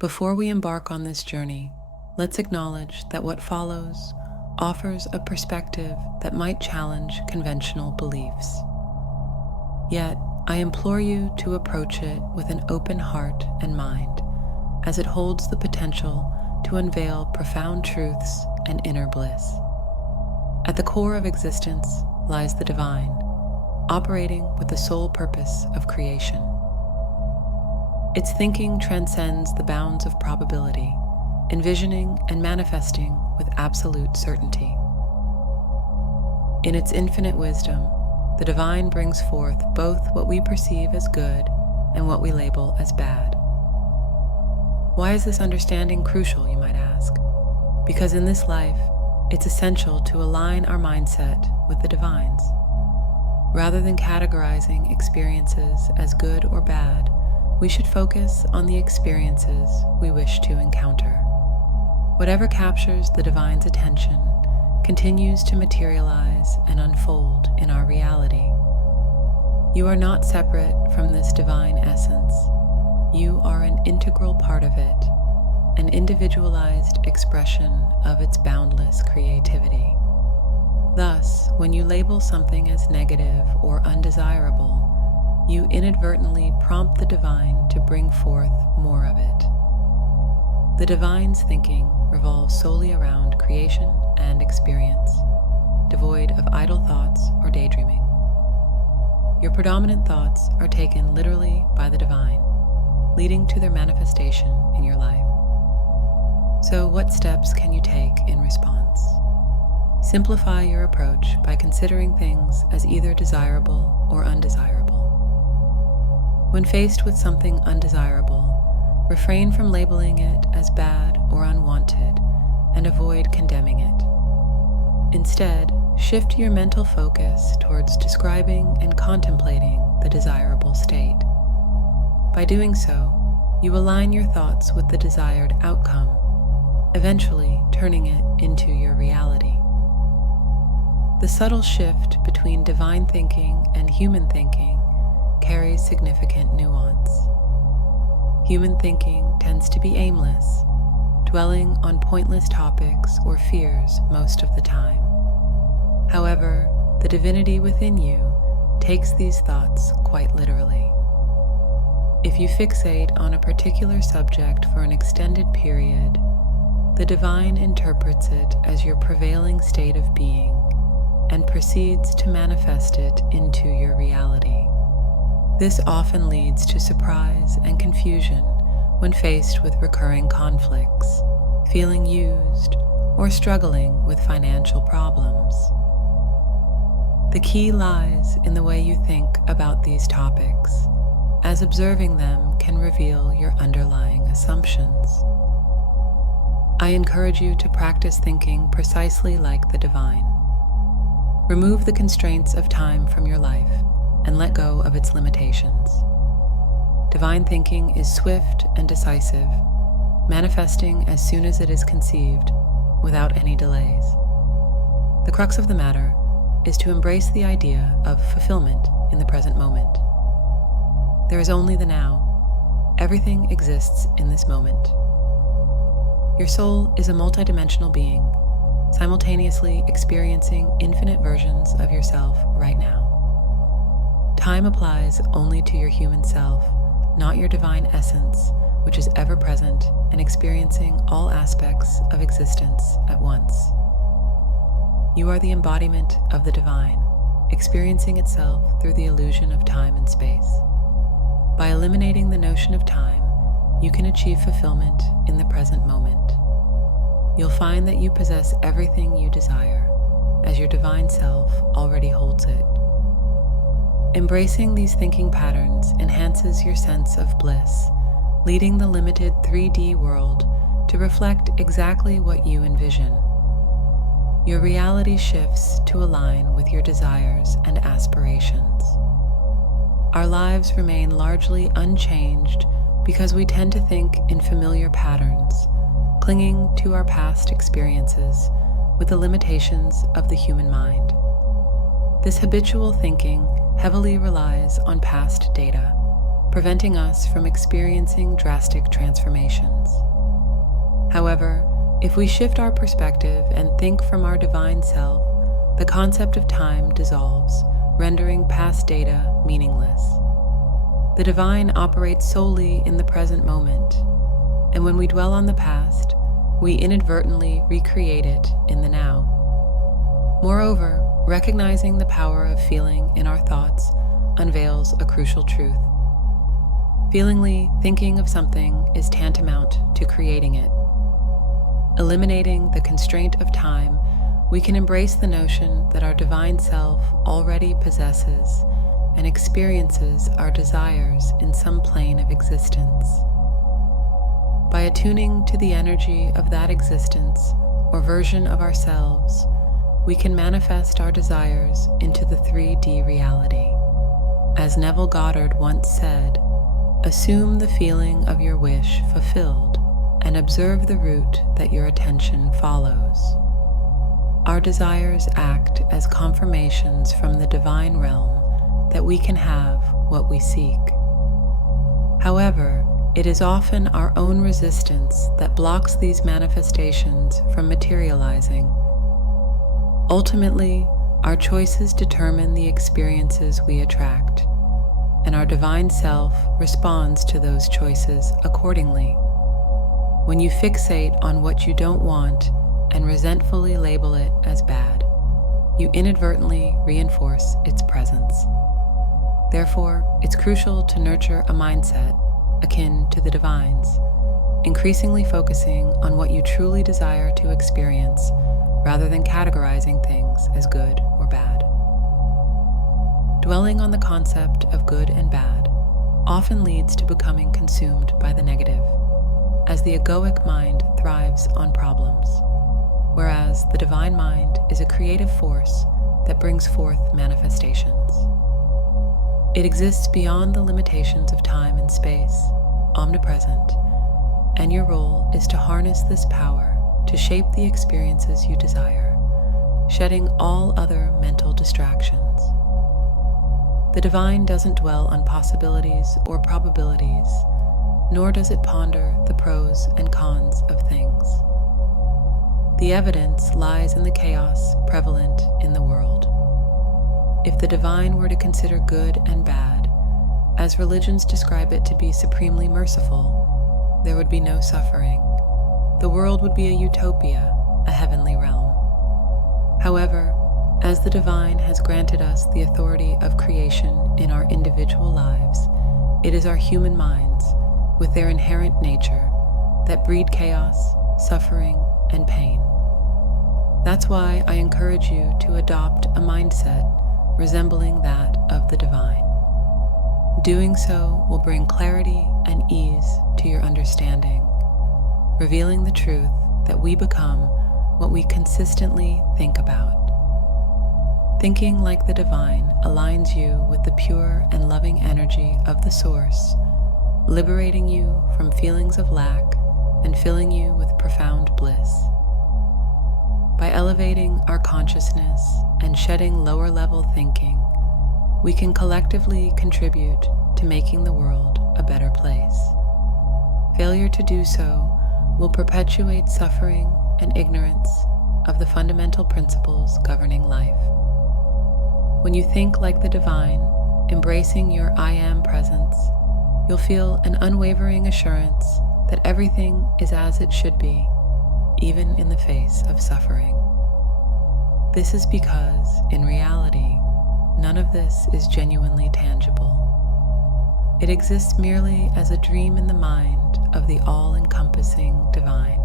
Before we embark on this journey, let's acknowledge that what follows offers a perspective that might challenge conventional beliefs. Yet, I implore you to approach it with an open heart and mind, as it holds the potential to unveil profound truths and inner bliss. At the core of existence lies the divine, operating with the sole purpose of creation. Its thinking transcends the bounds of probability, envisioning and manifesting with absolute certainty. In its infinite wisdom, the divine brings forth both what we perceive as good and what we label as bad. Why is this understanding crucial, you might ask? Because in this life, it's essential to align our mindset with the divine's. Rather than categorizing experiences as good or bad, we should focus on the experiences we wish to encounter. Whatever captures the divine's attention continues to materialize and unfold in our reality. You are not separate from this divine essence. You are an integral part of it, an individualized expression of its boundless creativity. Thus, when you label something as negative or undesirable, you inadvertently prompt the divine to bring forth more of it. The divine's thinking revolves solely around creation and experience, devoid of idle thoughts or daydreaming. Your predominant thoughts are taken literally by the divine, leading to their manifestation in your life. So, what steps can you take in response? Simplify your approach by considering things as either desirable or undesirable. When faced with something undesirable, refrain from labeling it as bad or unwanted and avoid condemning it. Instead, shift your mental focus towards describing and contemplating the desirable state. By doing so, you align your thoughts with the desired outcome, eventually turning it into your reality. The subtle shift between divine thinking and human thinking carries significant nuance. Human thinking tends to be aimless, dwelling on pointless topics or fears most of the time. However, the divinity within you takes these thoughts quite literally. If you fixate on a particular subject for an extended period, the divine interprets it as your prevailing state of being and proceeds to manifest it into your reality. This often leads to surprise and confusion when faced with recurring conflicts, feeling used, or struggling with financial problems. The key lies in the way you think about these topics, as observing them can reveal your underlying assumptions. I encourage you to practice thinking precisely like the divine. Remove the constraints of time from your life and let go of its limitations. Divine thinking is swift and decisive, manifesting as soon as it is conceived, without any delays. The crux of the matter is to embrace the idea of fulfillment in the present moment. There is only the now. Everything exists in this moment. Your soul is a multidimensional being, simultaneously experiencing infinite versions of yourself right now. Time applies only to your human self, not your divine essence, which is ever present and experiencing all aspects of existence at once. You are the embodiment of the divine, experiencing itself through the illusion of time and space. By eliminating the notion of time, you can achieve fulfillment in the present moment. You'll find that you possess everything you desire, as your divine self already holds it. Embracing these thinking patterns enhances your sense of bliss, leading the limited 3D world to reflect exactly what you envision. Your reality shifts to align with your desires and aspirations. Our lives remain largely unchanged because we tend to think in familiar patterns, clinging to our past experiences with the limitations of the human mind. This habitual thinking heavily relies on past data, preventing us from experiencing drastic transformations. However, if we shift our perspective and think from our divine self, the concept of time dissolves, rendering past data meaningless. The divine operates solely in the present moment, and when we dwell on the past, we inadvertently recreate it in the now. Moreover, recognizing the power of feeling in our thoughts unveils a crucial truth. Feelingly thinking of something is tantamount to creating it. Eliminating the constraint of time, we can embrace the notion that our divine self already possesses and experiences our desires in some plane of existence. By attuning to the energy of that existence or version of ourselves, we can manifest our desires into the 3D reality. As Neville Goddard once said, assume the feeling of your wish fulfilled and observe the route that your attention follows. Our desires act as confirmations from the divine realm that we can have what we seek. However, it is often our own resistance that blocks these manifestations from materializing. Ultimately, our choices determine the experiences we attract, and our divine self responds to those choices accordingly. When you fixate on what you don't want and resentfully label it as bad, you inadvertently reinforce its presence. Therefore, it's crucial to nurture a mindset akin to the divine's, increasingly focusing on what you truly desire to experience rather than categorizing things as good or bad. Dwelling on the concept of good and bad often leads to becoming consumed by the negative, as the egoic mind thrives on problems, whereas the divine mind is a creative force that brings forth manifestations. It exists beyond the limitations of time and space, omnipresent, and your role is to harness this power to shape the experiences you desire, shedding all other mental distractions. The divine doesn't dwell on possibilities or probabilities, nor does it ponder the pros and cons of things. The evidence lies in the chaos prevalent in the world. If the divine were to consider good and bad, as religions describe it to be supremely merciful, there would be no suffering. The world would be a utopia, a heavenly realm. However, as the divine has granted us the authority of creation in our individual lives, it is our human minds, with their inherent nature, that breed chaos, suffering, and pain. That's why I encourage you to adopt a mindset resembling that of the divine. Doing so will bring clarity and ease to your understanding, revealing the truth that we become what we consistently think about. Thinking like the divine aligns you with the pure and loving energy of the source, liberating you from feelings of lack and filling you with profound bliss. By elevating our consciousness and shedding lower-level thinking, we can collectively contribute to making the world a better place. Failure to do so will perpetuate suffering and ignorance of the fundamental principles governing life. When you think like the divine, embracing your I Am presence, you'll feel an unwavering assurance that everything is as it should be, even in the face of suffering. This is because, in reality, none of this is genuinely tangible. It exists merely as a dream in the mind of the all-encompassing divine.